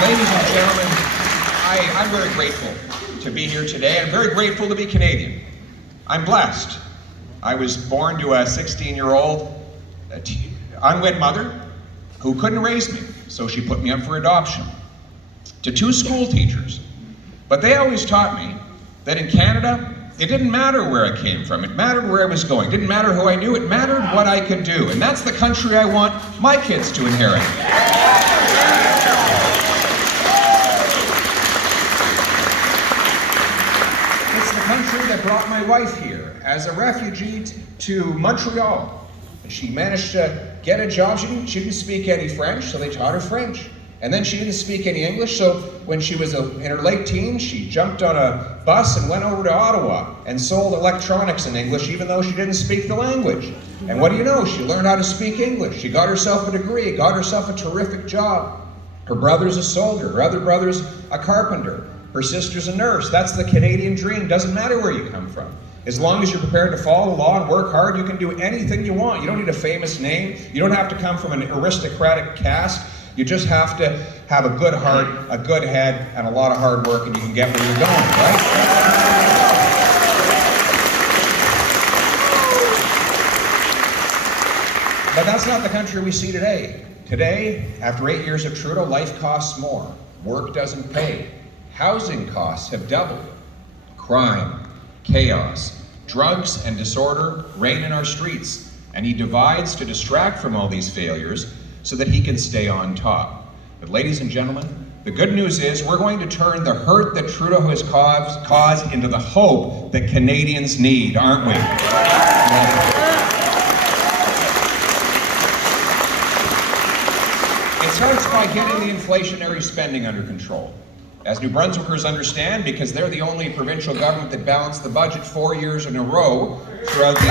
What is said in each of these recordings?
Ladies and gentlemen, I'm very grateful to be here today. I'm very grateful to be Canadian. I'm blessed. I was born to a 16-year-old unwed mother who couldn't raise me, so she put me up for adoption. To 2 school teachers. But they always taught me that in Canada, it didn't matter where I came from. It mattered where I was going. It didn't matter who I knew. It mattered what I could do. And that's the country I want my kids to inherit. It's the country that brought my wife here as a refugee to Montreal. And she managed to get a job. She didn't speak any French, so they taught her French. And then she didn't speak any English, so when she was in her late teens, she jumped on a bus and went over to Ottawa and sold electronics in English, even though she didn't speak the language. And what do you know? She learned how to speak English. She got herself a degree, got herself a terrific job. Her brother's a soldier, her other brother's a carpenter, her sister's a nurse. That's the Canadian dream. Doesn't matter where you come from. As long as you're prepared to follow the law and work hard, you can do anything you want. You don't need a famous name. You don't have to come from an aristocratic caste. You just have to have a good heart, a good head, and a lot of hard work, and you can get where you're going, right? But that's not the country we see today. Today, after 8 years of Trudeau, life costs more. Work doesn't pay. Housing costs have doubled. Crime, chaos, drugs, and disorder reign in our streets, and he divides to distract from all these failures so that he can stay on top. But ladies and gentlemen, the good news is we're going to turn the hurt that Trudeau has caused into the hope that Canadians need, aren't we? It starts by getting the inflationary spending under control. As New Brunswickers understand, because they're the only provincial government that balanced the budget 4 years in a row throughout the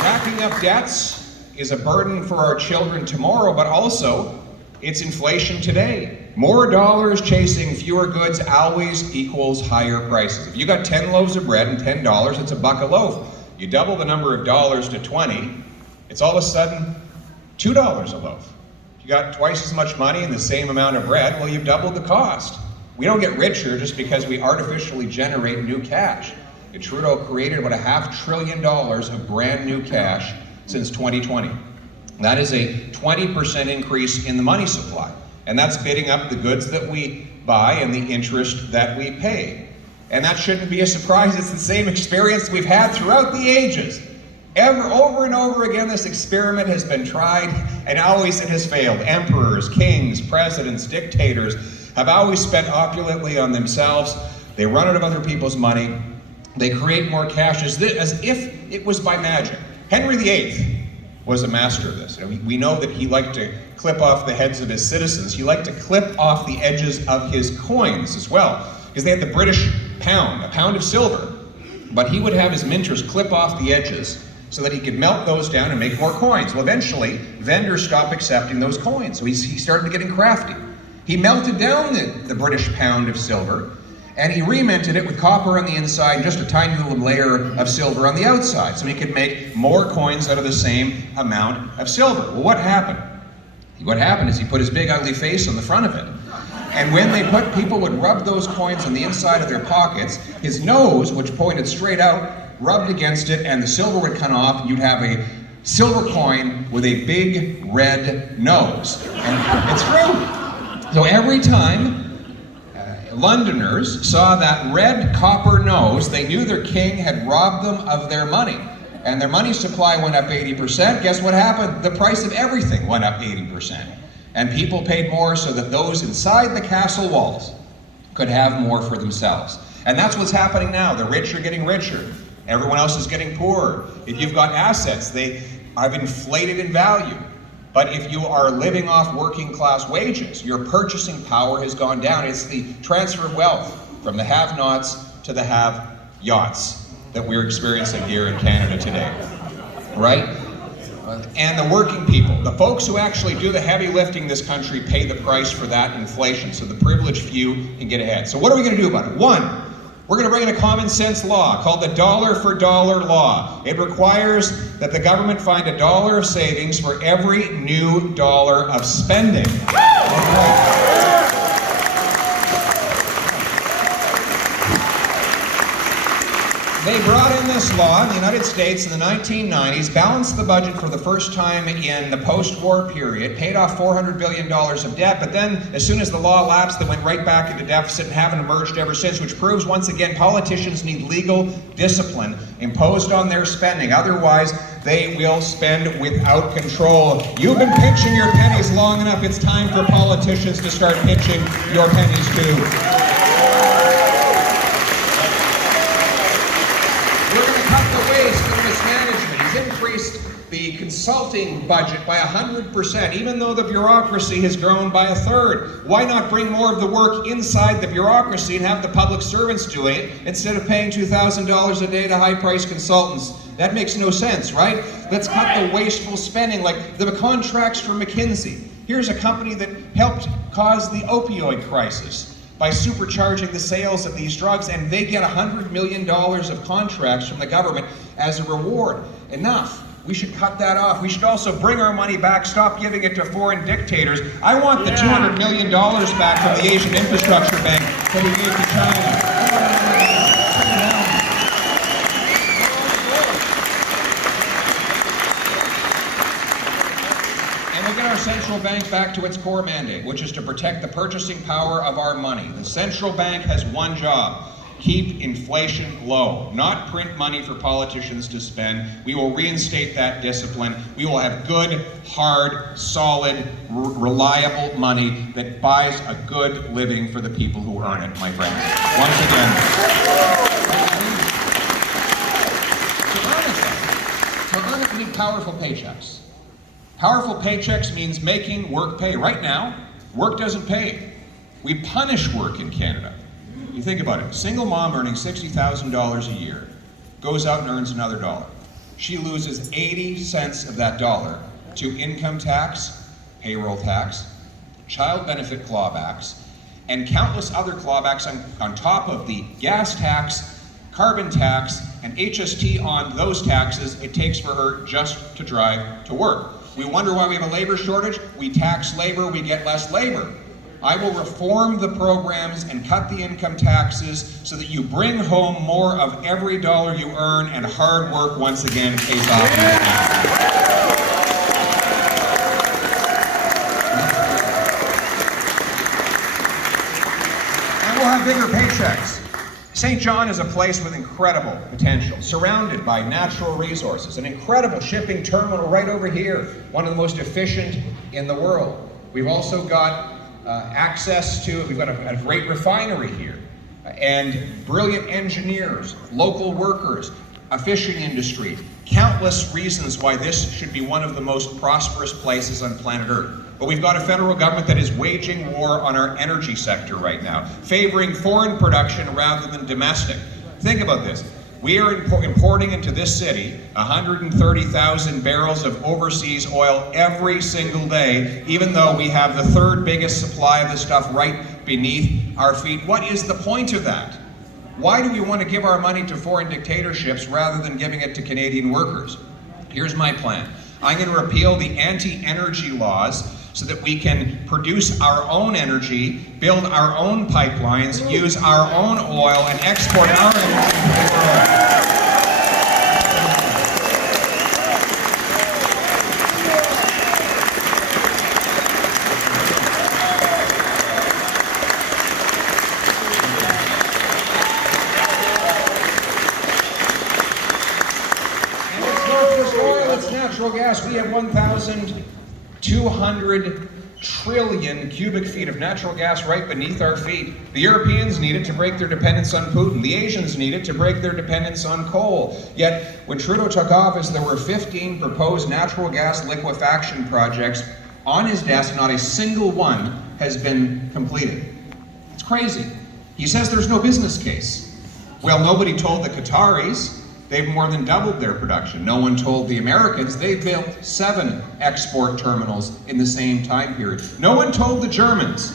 Racking up debts is a burden for our children tomorrow, but also it's inflation today. More dollars chasing fewer goods always equals higher prices. If you got 10 loaves of bread and $10, it's $1 a loaf. You double the number of dollars to 20, it's all of a sudden $2 a loaf. If you got twice as much money and the same amount of bread, well, you've doubled the cost. We don't get richer just because we artificially generate new cash. And Trudeau created about $500 billion of brand new cash since 2020. That is a 20% increase in the money supply. And that's bidding up the goods that we buy and the interest that we pay. And that shouldn't be a surprise. It's the same experience we've had throughout the ages. Over and over again, this experiment has been tried, and always it has failed. Emperors, kings, presidents, dictators have always spent opulently on themselves. They run out of other people's money. They create more cash as if it was by magic. Henry VIII was a master of this. We know that he liked to clip off the heads of his citizens. He liked to clip off the edges of his coins as well, because they had the British pound, a pound of silver. But he would have his minters clip off the edges so that he could melt those down and make more coins. Well, eventually, vendors stopped accepting those coins, so he started getting crafty. He melted down the British pound of silver, and he reminted it with copper on the inside and just a tiny little layer of silver on the outside, so he could make more coins out of the same amount of silver. Well, what happened? What happened is he put his big ugly face on the front of it. And when people would rub those coins on the inside of their pockets, his nose, which pointed straight out, rubbed against it, and the silver would come off, and you'd have a silver coin with a big red nose. And it's true. So every time Londoners saw that red copper nose, they knew their king had robbed them of their money. And their money supply went up 80%. Guess what happened? The price of everything went up 80%. And people paid more so that those inside the castle walls could have more for themselves. And that's what's happening now. The rich are getting richer. Everyone else is getting poorer. If you've got assets, they have inflated in value. But if you are living off working class wages, your purchasing power has gone down. It's the transfer of wealth from the have-nots to the have-yachts that we're experiencing here in Canada today, right? And the working people, the folks who actually do the heavy lifting in this country, pay the price for that inflation, so the privileged few can get ahead. So what are we going to do about it? One, We're going to bring in a common sense law called the dollar for dollar law. It requires that the government find $1 of savings for every new dollar of spending. They brought in this law in the United States in the 1990s, balanced the budget for the first time in the post-war period, paid off $400 billion of debt, but then as soon as the law lapsed, they went right back into deficit and haven't emerged ever since, which proves once again politicians need legal discipline imposed on their spending. Otherwise, they will spend without control. You've been pinching your pennies long enough. It's time for politicians to start pinching your pennies too. Increased the consulting budget by 100%, even though the bureaucracy has grown by 1/3. Why not bring more of the work inside the bureaucracy and have the public servants doing it instead of paying $2,000 a day to high-priced consultants? That makes no sense, right? Let's cut the wasteful spending, like the contracts for McKinsey. Here's a company that helped cause the opioid crisis by supercharging the sales of these drugs, and they get $100 million of contracts from the government as a reward. Enough. We should cut that off. We should also bring our money back, stop giving it to foreign dictators. I want the $200 million back from the Asian Infrastructure Bank that we gave to China. And we'll get our central bank back to its core mandate, which is to protect the purchasing power of our money. The central bank has one job: keep inflation low, not print money for politicians to spend. We will reinstate that discipline. We will have good, hard, solid, reliable money that buys a good living for the people who earn it, my friends. Once again. To earn it, we need powerful paychecks. Powerful paychecks means making work pay. Right now, work doesn't pay. We punish work in Canada. You think about it, single mom earning $60,000 a year goes out and earns another dollar. She loses 80 cents of that dollar to income tax, payroll tax, child benefit clawbacks, and countless other clawbacks on top of the gas tax, carbon tax, and HST on those taxes it takes for her just to drive to work. We wonder why we have a labor shortage. We tax labor, we get less labor. I will reform the programs and cut the income taxes so that you bring home more of every dollar you earn, and hard work once again pays off. And we'll have bigger paychecks. St. John is a place with incredible potential, surrounded by natural resources, an incredible shipping terminal right over here, one of the most efficient in the world. We've also got access to, we've got a great refinery here, and brilliant engineers, local workers, a fishing industry, countless reasons why this should be one of the most prosperous places on planet Earth. But we've got a federal government that is waging war on our energy sector right now, favoring foreign production rather than domestic. Think about this. We are importing into this city 130,000 barrels of overseas oil every single day, even though we have the third biggest supply of this stuff right beneath our feet. What is the point of that? Why do we want to give our money to foreign dictatorships rather than giving it to Canadian workers? Here's my plan. I'm going to repeal the anti-energy laws so that we can produce our own energy, build our own pipelines, use our own oil, and export our energy to the world. And it's not just oil, it's natural gas. We have 1,200 trillion cubic feet of natural gas right beneath our feet. The Europeans need it to break their dependence on Putin. The Asians need it to break their dependence on coal. Yet, when Trudeau took office, there were 15 proposed natural gas liquefaction projects on his desk. Not a single one has been completed. It's crazy. He says there's no business case. Well, nobody told the Qataris. They've more than doubled their production. No one told the Americans they've built 7 export terminals in the same time period. No one told the Germans.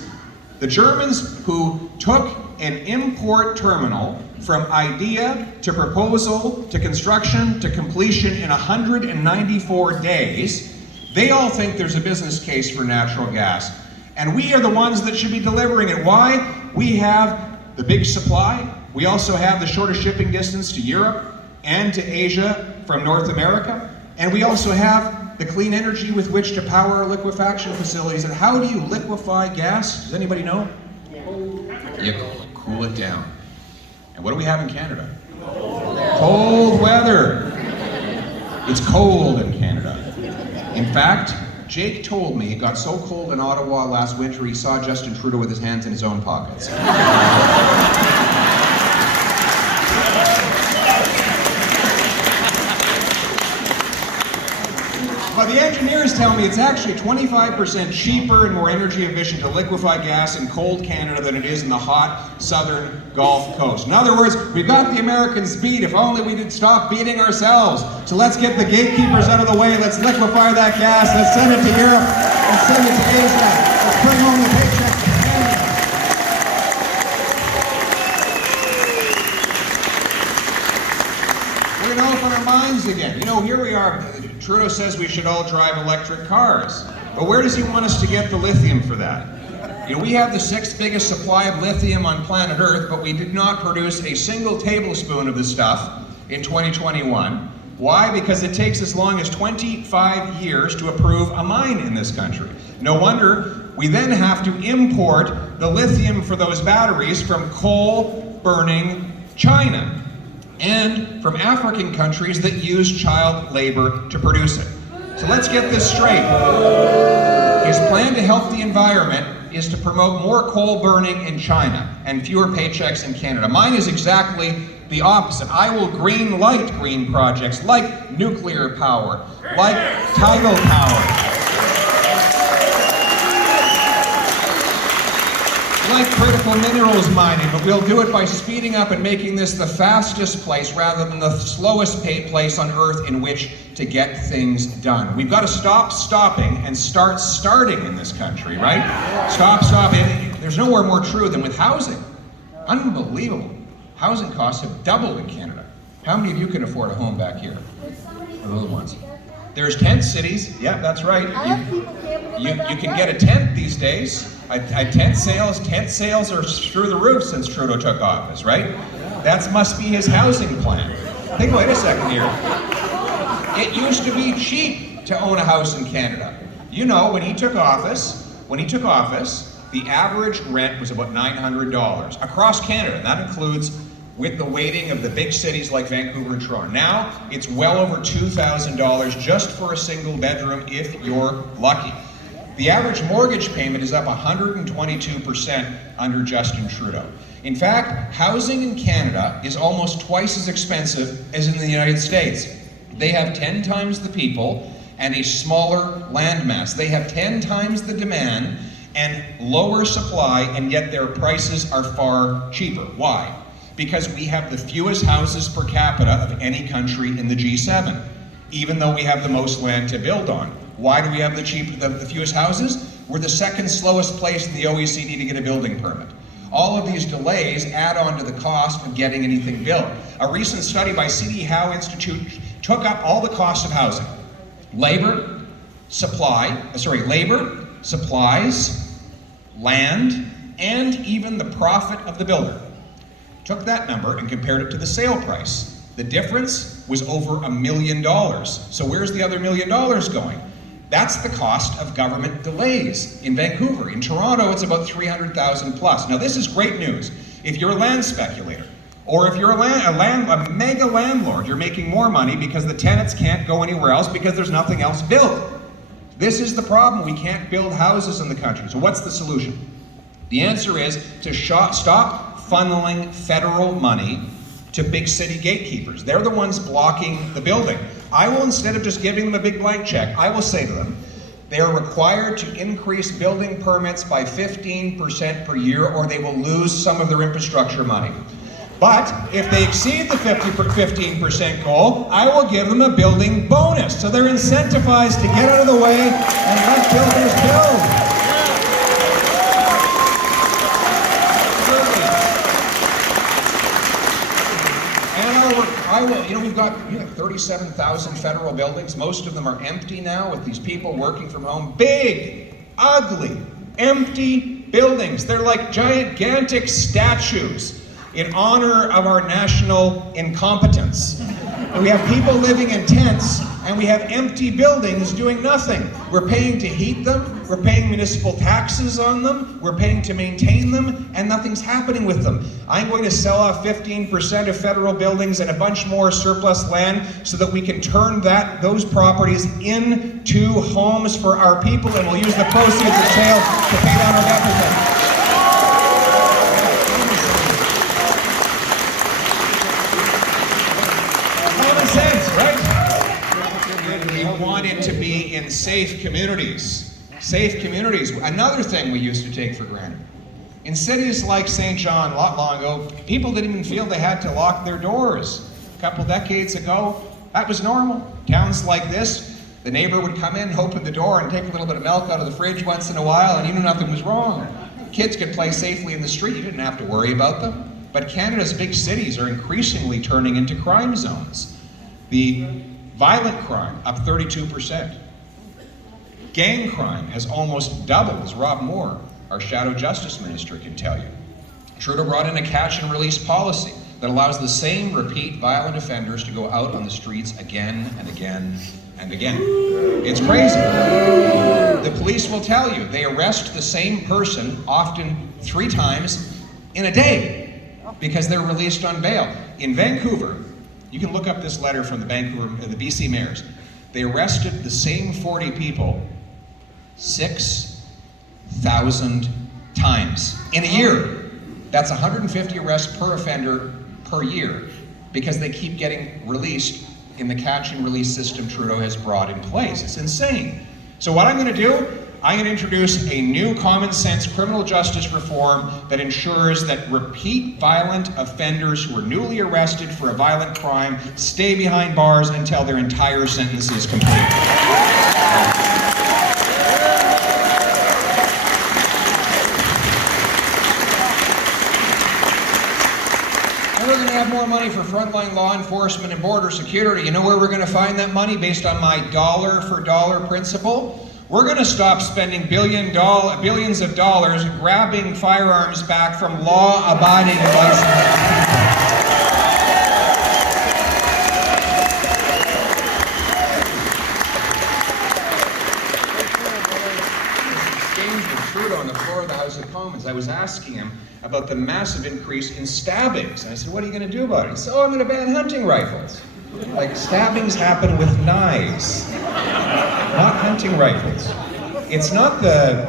The Germans who took an import terminal from idea to proposal to construction to completion in 194 days. They all think there's a business case for natural gas. And we are the ones that should be delivering it. Why? We have the big supply. We also have the shortest shipping distance to Europe and to Asia from North America. And we also have the clean energy with which to power our liquefaction facilities. And how do you liquefy gas? Does anybody know? You cool it down. And what do we have in Canada? Cold weather. It's cold in Canada. In fact, Jake told me it got so cold in Ottawa last winter he saw Justin Trudeau with his hands in his own pockets. But the engineers tell me it's actually 25% cheaper and more energy efficient to liquefy gas in cold Canada than it is in the hot southern Gulf Coast. In other words, we've got the Americans beat if only we did stop beating ourselves. So let's get the gatekeepers out of the way. Let's liquefy that gas. Let's send it to Europe. Let's send it to Asia. Let's bring home the paychecks to Canada. We're going to open our minds again. You know, here we are. Trudeau says we should all drive electric cars. But where does he want us to get the lithium for that? You know, we have the 6th biggest supply of lithium on planet Earth, but we did not produce a single tablespoon of the stuff in 2021. Why? Because it takes as long as 25 years to approve a mine in this country. No wonder we then have to import the lithium for those batteries from coal-burning China and from African countries that use child labor to produce it. So let's get this straight. His plan to help the environment is to promote more coal burning in China and fewer paychecks in Canada. Mine is exactly the opposite. I will green light green projects like nuclear power, like tidal power, like critical minerals mining, but we'll do it by speeding up and making this the fastest place rather than the slowest paid place on Earth in which to get things done. We've got to stop stopping and start starting in this country, right? Stop stopping. There's nowhere more true than with housing. Unbelievable. Housing costs have doubled in Canada. How many of you can afford a home back here? The little ones. There's tent cities. Yeah, that's right. You can get a tent these days. Tent sales are through the roof since Trudeau took office, right? That must be his housing plan. Wait a second here. It used to be cheap to own a house in Canada. You know, when he took office, the average rent was about $900 across Canada. And that includes with the weighting of the big cities like Vancouver and Toronto. Now, it's well over $2,000 just for a single bedroom if you're lucky. The average mortgage payment is up 122% under Justin Trudeau. In fact, housing in Canada is almost twice as expensive as in the United States. They have 10 times the people and a smaller landmass. They have 10 times the demand and lower supply, and yet their prices are far cheaper. Why? Because we have the fewest houses per capita of any country in the G7, even though we have the most land to build on. Why do we have the fewest houses? We're the second slowest place in the OECD to get a building permit. All of these delays add on to the cost of getting anything built. A recent study by C.D. Howe Institute took up all the costs of housing. Labor, supplies, land, and even the profit of the builder. Took that number and compared it to the sale price. The difference was over $1 million. So where's the other $1 million going? That's the cost of government delays in Vancouver. In Toronto, it's about $300,000 plus. Now this is great news. If you're a land speculator, or if you're a mega landlord, you're making more money because the tenants can't go anywhere else because there's nothing else built. This is the problem. We can't build houses in the country. So what's the solution? The answer is to stop funneling federal money to big city gatekeepers. They're the ones blocking the building. I will, instead of just giving them a big blank check, I will say to them, they are required to increase building permits by 15% per year or they will lose some of their infrastructure money. But if they exceed the 15% goal, I will give them a building bonus. So they're incentivized to get out of the way and let builders build. we've got 37,000 federal buildings. Most of them are empty now with these people working from home. Big, ugly, empty buildings. They're like gigantic statues in honor of our national incompetence. We have people living in tents, and we have empty buildings doing nothing. We're paying to heat them, we're paying municipal taxes on them, we're paying to maintain them, and nothing's happening with them. I'm going to sell off 15% of federal buildings and a bunch more surplus land so that we can turn those properties into homes for our people, and we'll use the proceeds of sale to pay down our deficit. Sense, right? We want it to be in safe communities. Safe communities. Another thing we used to take for granted. In cities like St. John, a lot long ago, people didn't even feel they had to lock their doors. A couple decades ago, that was normal. Towns like this, the neighbor would come in, open the door, and take a little bit of milk out of the fridge once in a while, and you knew nothing was wrong. Kids could play safely in the street. You didn't have to worry about them. But Canada's big cities are increasingly turning into crime zones. The violent crime, up 32%. Gang crime has almost doubled, as Rob Moore, our shadow justice minister, can tell you. Trudeau brought in a catch and release policy that allows the same repeat violent offenders to go out on the streets again and again and again. It's crazy. The police will tell you they arrest the same person often 3 times in a day because they're released on bail. In Vancouver, you can look up this letter from the BC mayors. They arrested the same 40 people 6,000 times in a year. That's 150 arrests per offender per year because they keep getting released in the catch and release system Trudeau has brought in place. It's insane. So what I'm going to do, I'm going to introduce a new common sense criminal justice reform that ensures that repeat violent offenders who are newly arrested for a violent crime stay behind bars until their entire sentence is complete. And we're going to have more money for frontline law enforcement and border security. You know where we're going to find that money based on my dollar for dollar principle? We're going to stop spending billions of dollars grabbing firearms back from law-abiding licensed exchange with Trudeau on the floor of the House of Commons. I was asking him about the massive increase in stabbings. And I said, what are you going to do about it? He said, I'm going to ban hunting rifles. Like, stabbings happen with knives, not hunting rifles. It's not the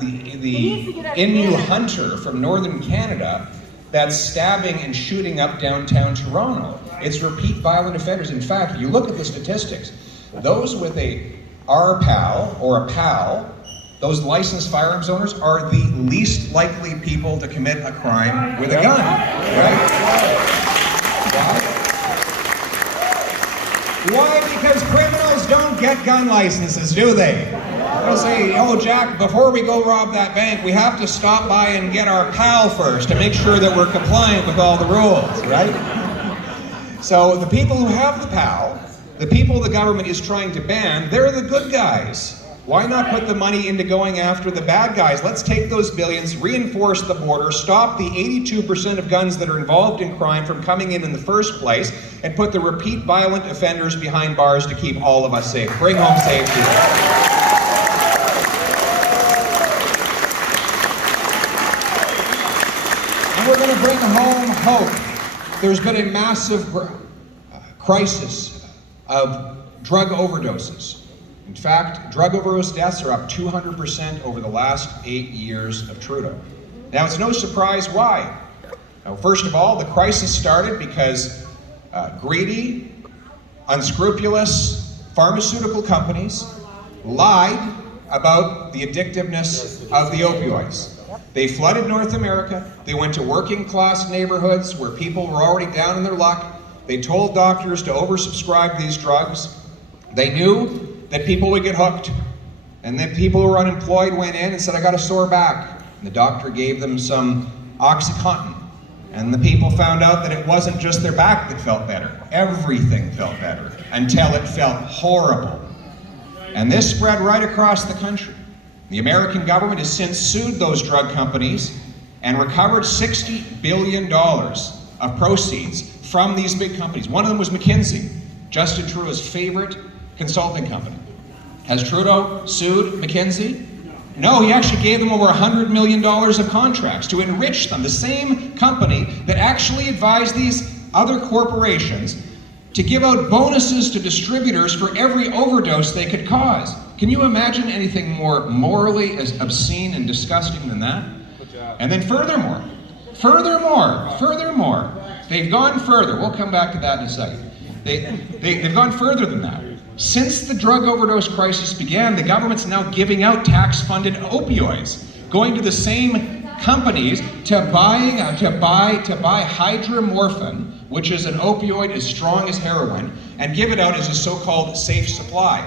Innu hunter from northern Canada that's stabbing and shooting up downtown Toronto. It's repeat violent offenders. In fact, if you look at the statistics, those with a RPAL or a PAL, those licensed firearms owners are the least likely people to commit a crime with a gun, right? Why? Because criminals don't get gun licenses, do they? They'll say, oh, Jack, before we go rob that bank, we have to stop by and get our PAL first to make sure that we're compliant with all the rules, right? So the people who have the PAL, the people the government is trying to ban, they're the good guys. Why not put the money into going after the bad guys? Let's take those billions, reinforce the border, stop the 82% of guns that are involved in crime from coming in the first place, and put the repeat violent offenders behind bars to keep all of us safe. Bring home safety. And we're going to bring home hope. There's been a massive crisis of drug overdoses. In fact, drug overdose deaths are up 200% over the last 8 years of Trudeau. Now, it's no surprise why. Now, first of all, the crisis started because greedy, unscrupulous pharmaceutical companies lied about the addictiveness of the opioids. They flooded North America. They went to working class neighborhoods where people were already down in their luck. They told doctors to oversubscribe these drugs. They knew that people would get hooked, and then people who were unemployed went in and said, I got a sore back. And the doctor gave them some OxyContin, And the people found out that it wasn't just their back that felt better. Everything felt better until it felt horrible. And this spread right across the country. The American government has since sued those drug companies and recovered $60 billion of proceeds from these big companies. One of them was McKinsey, Justin Trudeau's favorite consulting company. Has Trudeau sued McKinsey? No, he actually gave them over $100 million of contracts to enrich them. The same company that actually advised these other corporations to give out bonuses to distributors for every overdose they could cause. Can you imagine anything more morally as obscene and disgusting than that? And then furthermore, they've gone further. We'll come back to that in a second. They've gone further than that. Since the drug overdose crisis began, the government's now giving out tax-funded opioids, going to the same companies to buy hydromorphine, which is an opioid as strong as heroin, and give it out as a so-called safe supply.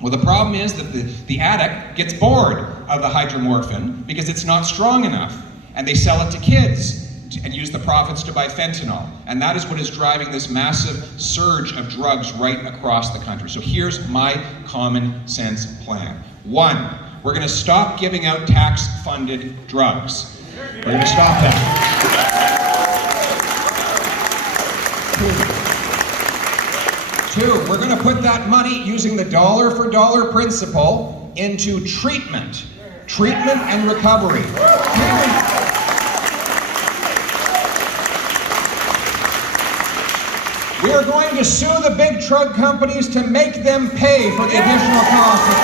Well, the problem is that the addict gets bored of the hydromorphine because it's not strong enough, and they sell it to kids and use the profits to buy fentanyl. And that is what is driving this massive surge of drugs right across the country. So here's my common sense plan. 1, we're going to stop giving out tax-funded drugs. We're going to stop that. 2, we're going to put that money using the dollar for dollar principle into treatment and recovery. We are going to sue the big drug companies to make them pay for the additional costs that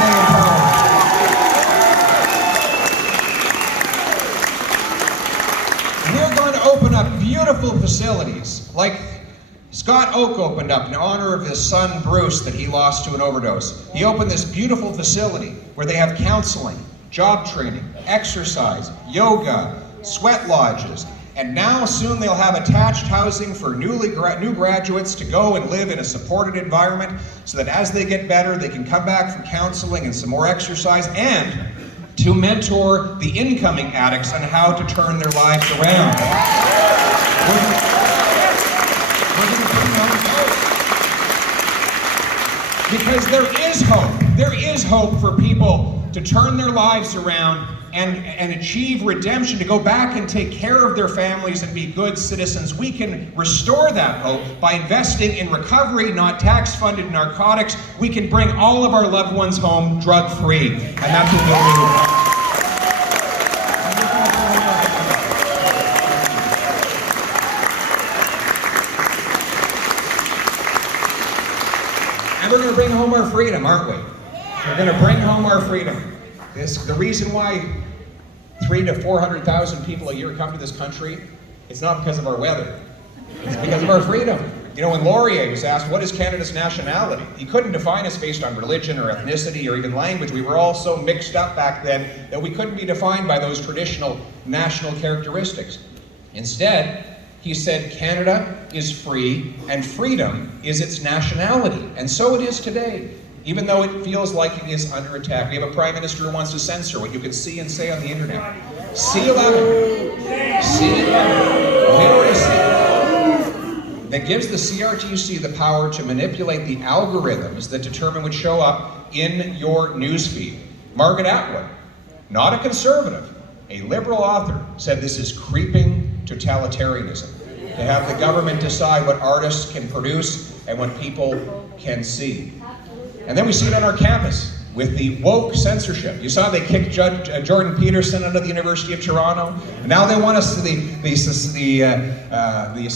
they incur. We're going to open up beautiful facilities, like Scott Oak opened up in honor of his son Bruce that he lost to an overdose. He opened this beautiful facility where they have counseling, job training, exercise, yoga, sweat lodges. And now soon they'll have attached housing for new graduates to go and live in a supported environment so that as they get better, they can come back from counseling and some more exercise, and to mentor the incoming addicts on how to turn their lives around. Because there is hope. There is hope for people to turn their lives around and achieve redemption, to go back and take care of their families and be good citizens. We can restore that hope by investing in recovery, not tax-funded narcotics. We can bring all of our loved ones home drug-free, and that's what we'll do. And we're going to bring home our freedom, aren't we? We're going to bring home our freedom. The reason why 300,000 to 400,000 people a year come to this country, it's not because of our weather. It's because of our freedom. You know, when Laurier was asked, what is Canada's nationality? He couldn't define us based on religion or ethnicity or even language. We were all so mixed up back then that we couldn't be defined by those traditional national characteristics. Instead, he said Canada is free and freedom is its nationality. And so it is today. Even though it feels like it is under attack. We have a prime minister who wants to censor what you can see and say on the internet. C11. That gives the CRTC the power to manipulate the algorithms that determine what show up in your newsfeed. Margaret Atwood, not a conservative, a liberal author, said this is creeping totalitarianism. To have the government decide what artists can produce and what people can see. And then we see it on our campus with the woke censorship. You saw they kicked Jordan Peterson out of the University of Toronto. And now they want us to, this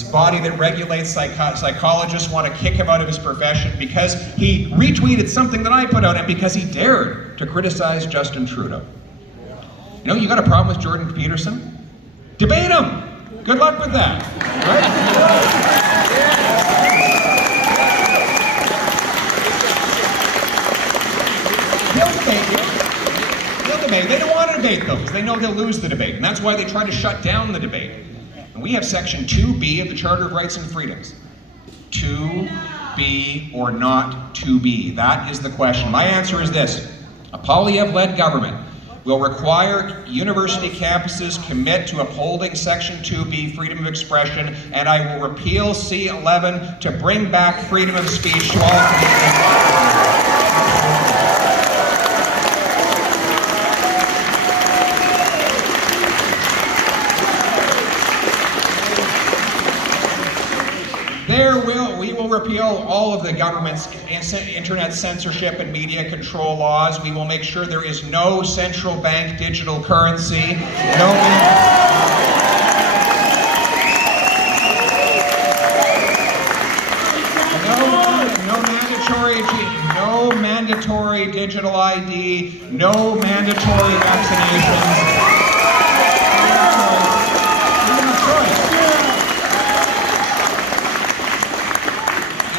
body that regulates psychologists want to kick him out of his profession because he retweeted something that I put out and because he dared to criticize Justin Trudeau. You know, you got a problem with Jordan Peterson? Debate him. Good luck with that. Right? They'll debate. They don't want to debate those. They know they'll lose the debate, and that's why they try to shut down the debate. And we have Section 2B of the Charter of Rights and Freedoms. To be or not to be? That is the question. My answer is this. A Poilievre-led government will require university campuses commit to upholding Section 2B, freedom of expression, and I will repeal C11 to bring back freedom of speech to all Canadians. We will repeal all of the government's internet censorship and media control laws. We will make sure there is no central bank digital currency, no mandatory digital ID, no mandatory vaccinations.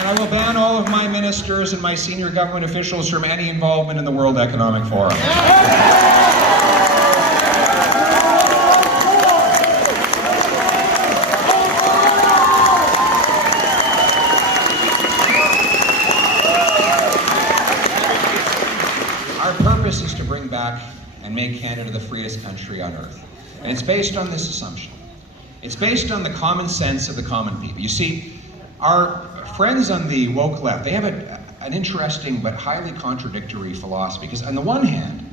I will ban all of my ministers and my senior government officials from any involvement in the World Economic Forum. Our purpose is to bring back and make Canada the freest country on earth. And it's based on this assumption. It's based on the common sense of the common people. You see, our friends on the woke left, they have an interesting but highly contradictory philosophy, because on the one hand,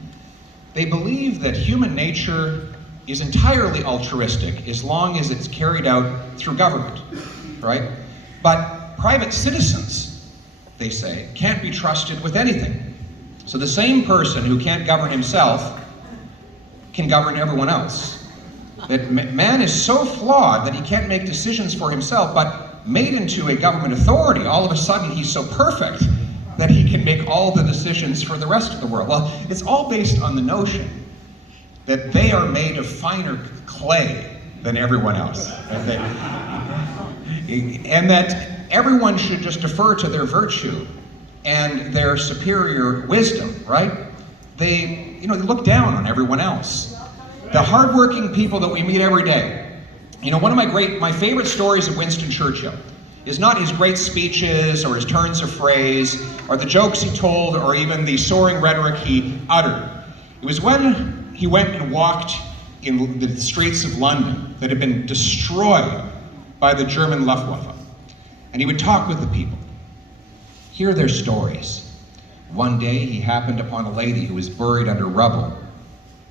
they believe that human nature is entirely altruistic as long as it's carried out through government, right? But private citizens, they say, can't be trusted with anything. So the same person who can't govern himself can govern everyone else. That man is so flawed that he can't make decisions for himself, but made into a government authority, all of a sudden he's so perfect that he can make all the decisions for the rest of the world. Well, it's all based on the notion that they are made of finer clay than everyone else. And that everyone should just defer to their virtue and their superior wisdom, right? They look down on everyone else. The hardworking people that we meet every day. One of my favorite stories of Winston Churchill is not his great speeches or his turns of phrase or the jokes he told or even the soaring rhetoric he uttered. It was when he went and walked in the streets of London that had been destroyed by the German Luftwaffe. And he would talk with the people, hear their stories. One day he happened upon a lady who was buried under rubble.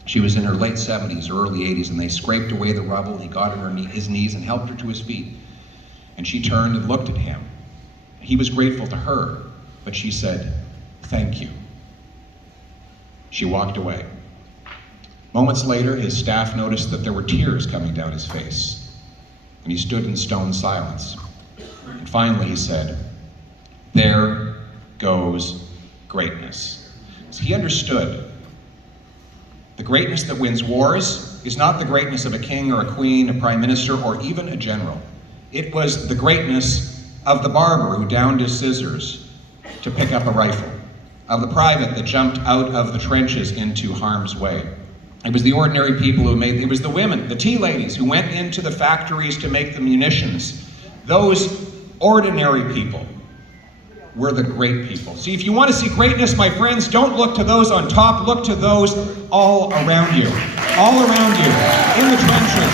She was in her late 70s or early 80s, and they scraped away the rubble. He got on his knees and helped her to his feet. And she turned and looked at him. He was grateful to her, but she said, "Thank you." She walked away. Moments later, his staff noticed that there were tears coming down his face, and he stood in stone silence. And finally he said, "There goes greatness." So he understood the greatness that wins wars is not the greatness of a king or a queen, a prime minister, or even a general. It was the greatness of the barber who downed his scissors to pick up a rifle, of the private that jumped out of the trenches into harm's way. It was the ordinary people it was the women, the tea ladies who went into the factories to make the munitions. Those ordinary people were the great people. See, if you want to see greatness, my friends, don't look to those on top, look to those all around you, in the trenches.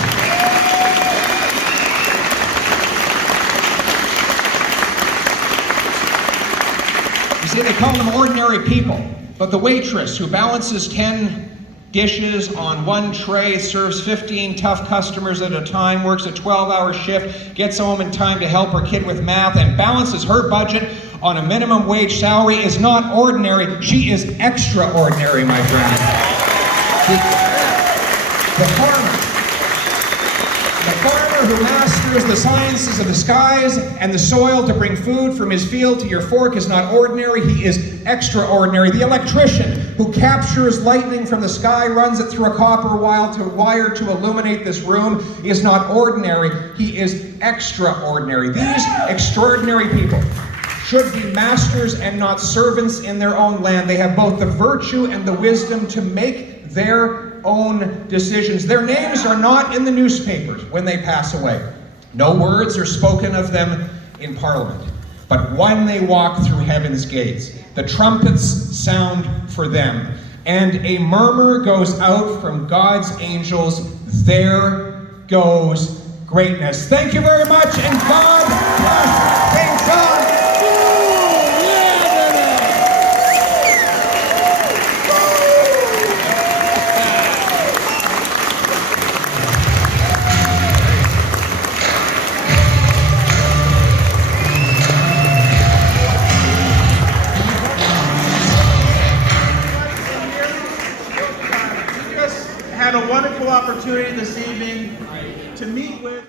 You see, they call them ordinary people, but the waitress who balances 10 dishes on one tray, serves 15 tough customers at a time, works a 12-hour shift, gets home in time to help her kid with math, and balances her budget on a minimum wage salary is not ordinary. She is extraordinary, my friend. The farmer who masters the sciences of the skies and the soil to bring food from his field to your fork is not ordinary, he is extraordinary. The electrician who captures lightning from the sky, runs it through a copper wire to illuminate this room is not ordinary, he is extraordinary. These extraordinary people should be masters and not servants in their own land. They have both the virtue and the wisdom to make their own decisions. Their names are not in the newspapers when they pass away. No words are spoken of them in Parliament. But when they walk through heaven's gates, the trumpets sound for them. and a murmur goes out from God's angels, there goes greatness. Thank you very much, and God bless St. John. Had a wonderful opportunity this evening to meet with